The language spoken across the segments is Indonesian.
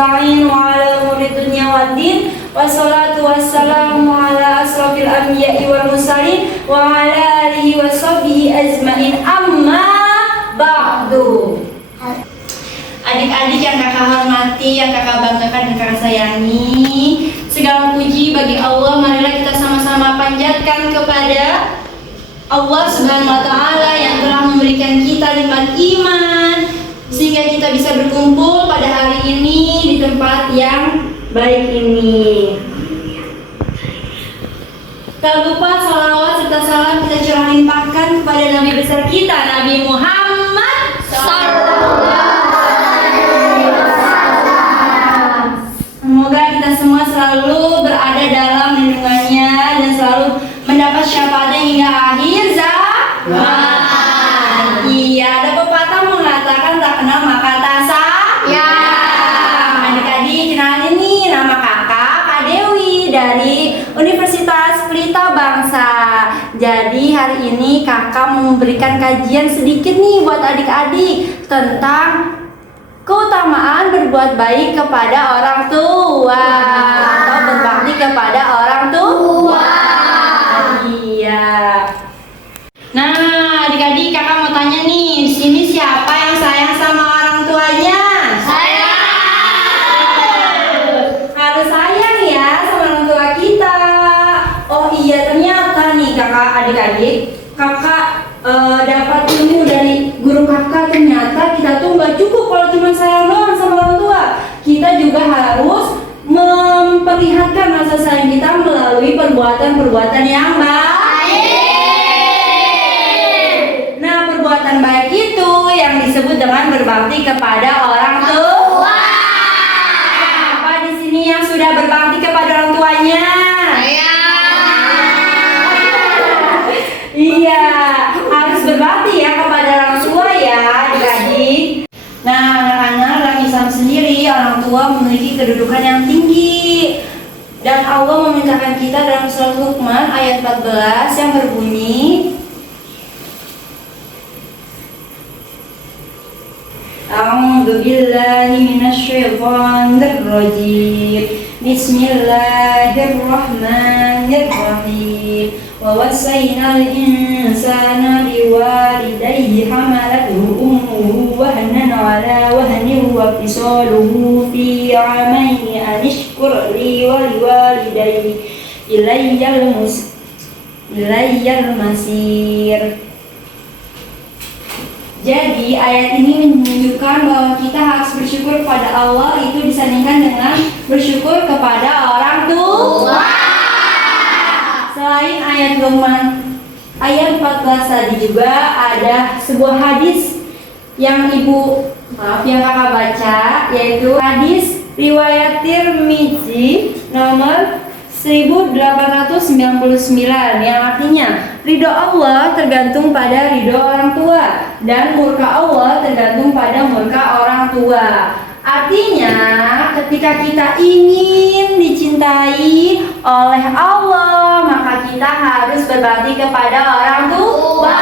nasta'in wa ala umuri dunya waddin. Wassalatu wassalamu ala asrofil anbiya'i wal mursalin wa ala alihi wa sahbihi ajma'in. Amma ba'du. Adik-adik yang kakak hormati, yang kakak banggakan dan kakak sayangi, segala puji bagi Allah. Marilah kita sama-sama panjatkan kepada Allah Subhanahu wa Ta'ala yang telah memberikan kita nikmat iman, sehingga kita bisa berkumpul pada hari ini di tempat yang baik ini. Tak lupa salawat serta salam kita curah limpahkan kepada Nabi besar kita, Nabi Muhammad Sallallahu. Semoga kita semua selalu berada dalam lindungannya dan selalu mendapat syafaatnya hingga akhir zaman. Iya, ada pepatah mengatakan tak kenal maka tak sayang. Adik-adik kenalin nih, nama kakak Kak Dewi dari Universitas Pelita Bangsa. Jadi hari ini kakak mau memberikan kajian sedikit nih buat adik-adik tentang keutamaan berbuat baik kepada orang tua atau berbakti kepada orang tua. Iya. Nah, adik-adik kakak mau tanya nih, di sini siapa yang sayang sama orang tuanya? Sayang. Harus sayang ya sama orang tua kita. Oh iya, ternyata nih kakak adik-adik, kakak dapat ilmu dari guru kakak. Ternyata kita tuh nggak cukup kalau cuma sayang doang sama orang tua. Kita juga harus memperlihatkan rasa sayang kita melalui perbuatan-perbuatan yang baik. Nah, perbuatan baik itu yang disebut dengan berbakti kepada orang tua. Apa di sini yang sudah berbakti kepada orang tuanya? Iya, harus berbakti ya kepada orang tua ya, adik-adik. Nah, anak-anak dalam Islam sendiri orang tua memiliki kedudukan yang tinggi. Dan Allah memerintahkan kita dalam surat Luqman ayat 14 yang berbunyi, A'udzu billahi minasyaitonir rajim. Bismillahirrahmanirrahim. Wa wasainal insana biwalidayhi hamalatuhu ummuhu wahnan ala wahnin wa fisaluhu fi 'amaini an ishkur li wa liwalidayhi ilayyal masir. Jadi ayat ini menunjukkan bahwa kita harus bersyukur kepada Allah itu disandingkan dengan bersyukur kepada orang tua. Selain ayat Luqman ayat 14 tadi juga ada sebuah hadis yang yang kakak baca, yaitu hadis riwayat Tirmizi nomor 1899 yang artinya ridho Allah tergantung pada ridho orang tua dan murka Allah tergantung pada murka orang tua. Artinya ketika kita ingin dicintai oleh Allah, maka kita harus berbakti kepada orang tua.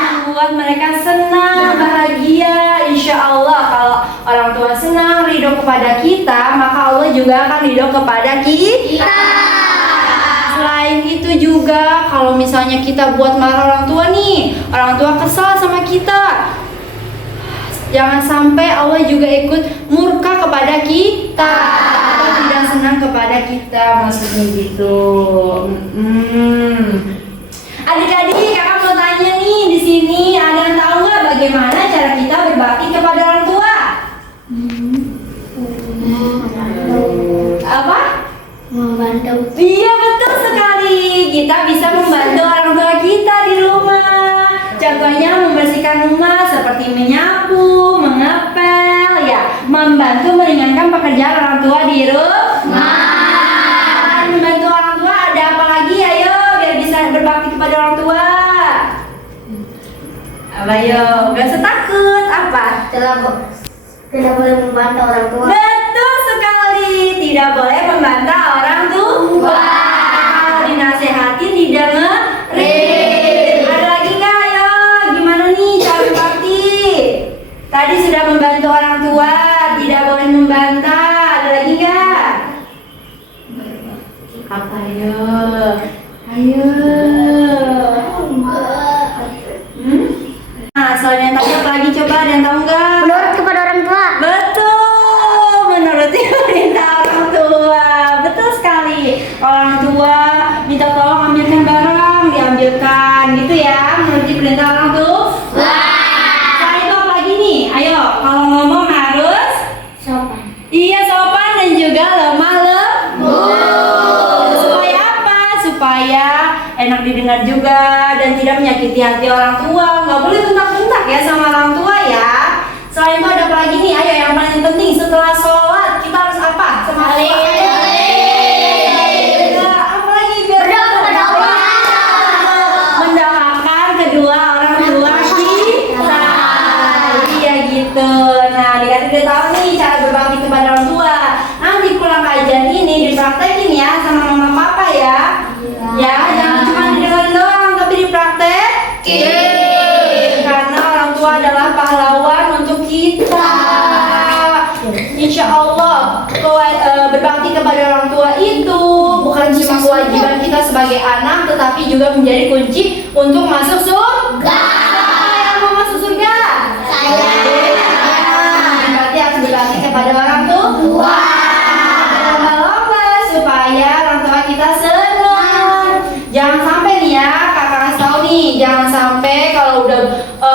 Membuat mereka senang, bahagia. Insya Allah kalau orang tua senang, ridho kepada kita, maka Allah juga akan ridho kepada kita. Selain itu juga kalau misalnya kita buat marah orang tua nih, orang tua kesal sama kita, jangan sampai Allah juga ikut murka kepada kita atau tidak senang kepada kita, maksudnya gitu. Adik-adik, kakak mau tanya nih, di sini ada yang tahu nggak bagaimana cara kita berbakti kepada orang tua? Apa? Membantu. Iya, betul sekali. Kita bisa membantu orang tua kita di rumah. Contohnya membersihkan rumah seperti menyapu, mengepel, ya, membantu meringankan pekerjaan orang tua di rumah. Membantu orang tua ada apa lagi? Ayo, biar bisa berbakti kepada orang tua. Apa yo? Gak usah takut. Apa? Tidak boleh membantah orang tua. Betul sekali. Tidak boleh membantah orang tua. Dinasehati tidak ngerit. Ada lagi nggak? Ayo, gimana nih cara berbakti? Tadi sudah membantu orang tua, tidak boleh benar juga dan tidak menyakiti hati orang tua. Nggak boleh bentak-bentak ya sama orang tua ya. Selain itu ada apa lagi nih? Ayo yang paling penting setelah sholat kita harus apa? Sama apa lagi biar mendoakan kedua orang tua kita. Iya gitu. Nah, adik-adik udah tahu nih cara berbakti kepada orang tua. Nanti pulang kajian ini dipraktekin ya sama mama papa ya. Ya, jangan cuma didengarin doang tapi dipraktekin. Karena orang tua adalah pahlawan untuk kita. Insya Allah berbakti kepada orang tua itu bukan cuma kewajiban kita sebagai anak, tetapi juga menjadi kunci untuk masuk surga. Siapa yang mau masuk surga? Saya. Berarti harus berbakti kepada orang tua. Lomba-lomba supaya orang tua kita senang. Jangan sampai nih ya, kakak kasih tahu nih, jangan sampai kalau udah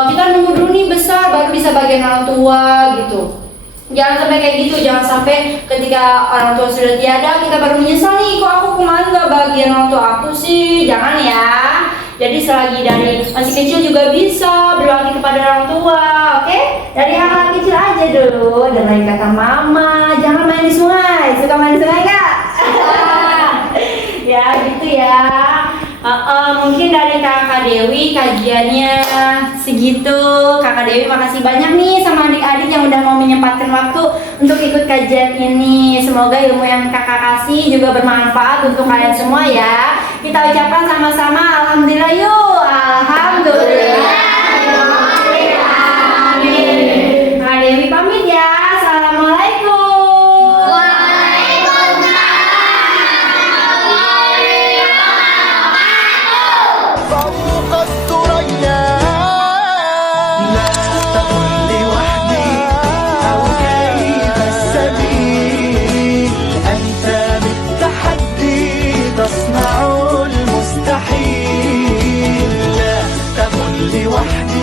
kita nunggu dulu nih besar baru bisa bagian orang tua gitu. Jangan sampai kayak gitu, jangan sampai ketika orang tua sudah tiada kita baru menyesal nih, kok aku kemarin gak bagian orang tua aku sih. Jangan ya. Jadi selagi dari masih kecil juga bisa berbakti kepada orang tua, oke? Dari hal-hal kecil aja dulu. Dengerin kata mama, jangan main di sungai. Suka main di sungai nggak? Ya gitu ya. Mungkin dari kakak Dewi kajiannya segitu. Kakak Dewi makasih banyak nih sama adik-adik yang udah mau menyempatkan waktu untuk ikut kajian ini. Semoga ilmu yang kakak kasih juga bermanfaat untuk kalian semua ya. Kita ucapkan sama-sama alhamdulillah yuk. Alhamdulillah. Kakak Dewi pamit ya. Assalamualaikum. فوق الثريا لا تكن لوحدي أو كيف السبيل أنت بالتحدي تصنع المستحيل لا تكن لوحدي